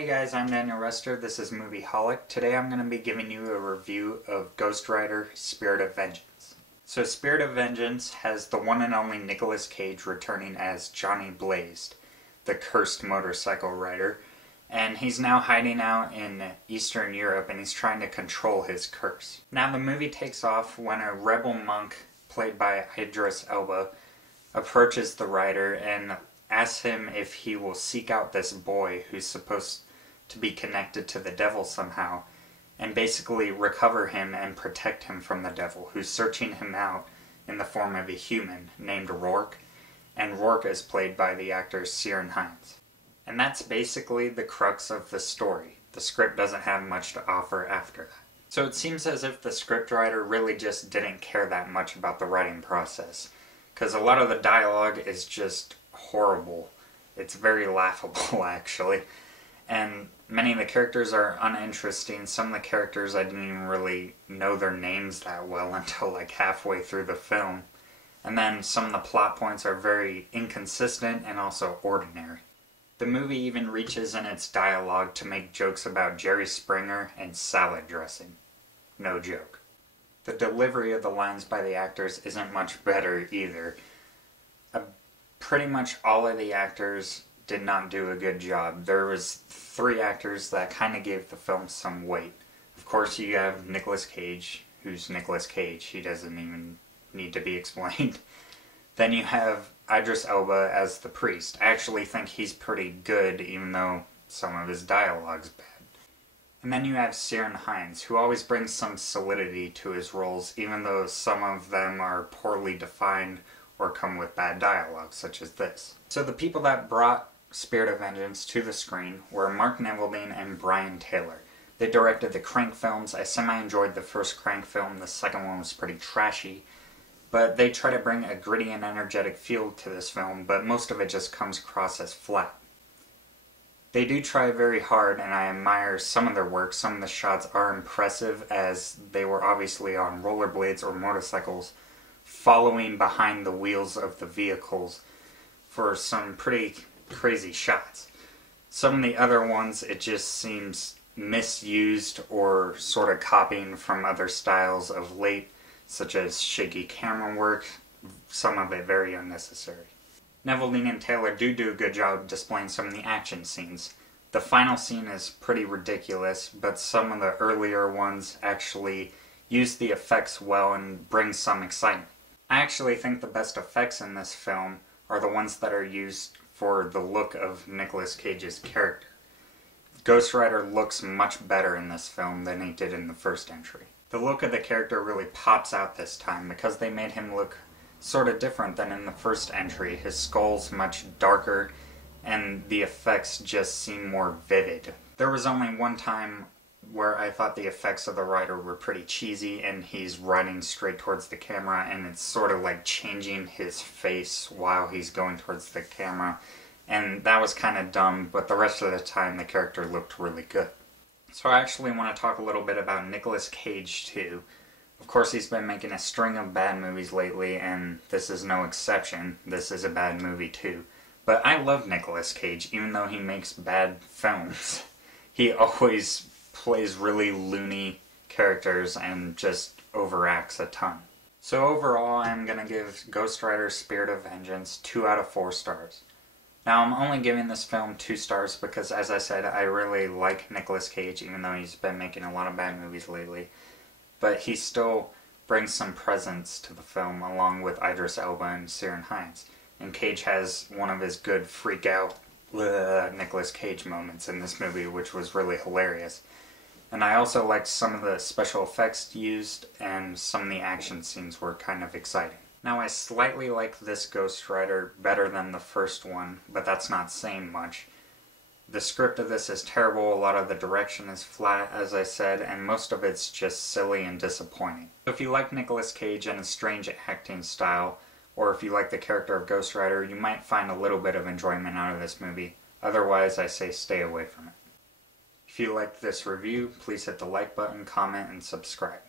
Hey guys, I'm Daniel Rester. This is Movieholic. Today I'm going to be giving you a review of Ghost Rider: Spirit of Vengeance. So Spirit of Vengeance has the one and only Nicolas Cage returning as Johnny Blazed, the cursed motorcycle rider, and he's now hiding out in Eastern Europe and he's trying to control his curse. Now the movie takes off when a rebel monk, played by Idris Elba, approaches the rider and asks him if he will seek out this boy who's supposed to be connected to the devil somehow, and basically recover him and protect him from the devil, who's searching him out in the form of a human named Rourke, and Rourke is played by the actor Ciarán Hinds. And that's basically the crux of the story. The script doesn't have much to offer after that. So it seems as if the scriptwriter really just didn't care that much about the writing process, because a lot of the dialogue is just horrible. It's very laughable, actually. And many of the characters are uninteresting. Some of the characters I didn't even really know their names that well until like halfway through the film. And then some of the plot points are very inconsistent and also ordinary. The movie even reaches in its dialogue to make jokes about Jerry Springer and salad dressing. No joke. The delivery of the lines by the actors isn't much better either. Pretty much all of the actors did not do a good job. There was 3 actors that kind of gave the film some weight. Of course you have Nicolas Cage, who's Nicolas Cage. He doesn't even need to be explained. Then you have Idris Elba as the priest. I actually think he's pretty good, even though some of his dialogue's bad. And then you have Ciarán Hinds, who always brings some solidity to his roles, even though some of them are poorly defined or come with bad dialogue, such as this. So the people that brought Spirit of Vengeance to the screen were Mark Neveldine and Brian Taylor. They directed the Crank films. I semi-enjoyed the first Crank film. The second one was pretty trashy. But they try to bring a gritty and energetic feel to this film, but most of it just comes across as flat. They do try very hard, and I admire some of their work. Some of the shots are impressive, as they were obviously on rollerblades or motorcycles, following behind the wheels of the vehicles for some pretty crazy shots. Some of the other ones, it just seems misused or sort of copying from other styles of late, such as shaky camera work, some of it very unnecessary. Neveldine and Taylor do a good job displaying some of the action scenes. The final scene is pretty ridiculous, but some of the earlier ones actually use the effects well and bring some excitement. I actually think the best effects in this film are the ones that are used for the look of Nicolas Cage's character. Ghost Rider looks much better in this film than he did in the first entry. The look of the character really pops out this time because they made him look sort of different than in the first entry. His skull's much darker and the effects just seem more vivid. There was only one time where I thought the effects of the rider were pretty cheesy, and he's running straight towards the camera and it's sort of like changing his face while he's going towards the camera, and that was kind of dumb, but the rest of the time the character looked really good. So I actually want to talk a little bit about Nicolas Cage too. Of course he's been making a string of bad movies lately, and this is no exception. This is a bad movie too. But I love Nicolas Cage, even though he makes bad films. He always plays really loony characters and just overacts a ton. So overall, I'm gonna give Ghost Rider: Spirit of Vengeance 2 out of 4 stars. Now I'm only giving this film 2 stars because, as I said, I really like Nicolas Cage, even though he's been making a lot of bad movies lately. But he still brings some presence to the film, along with Idris Elba and Ciarán Hinds. And Cage has one of his good freak-out Nicolas Cage moments in this movie, which was really hilarious. And I also liked some of the special effects used, and some of the action scenes were kind of exciting. Now I slightly like this Ghost Rider better than the first one, but that's not saying much. The script of this is terrible, a lot of the direction is flat, as I said, and most of it's just silly and disappointing. So if you like Nicolas Cage and his strange acting style, or if you like the character of Ghost Rider, you might find a little bit of enjoyment out of this movie. Otherwise, I say stay away from it. If you liked this review, please hit the like button, comment, and subscribe.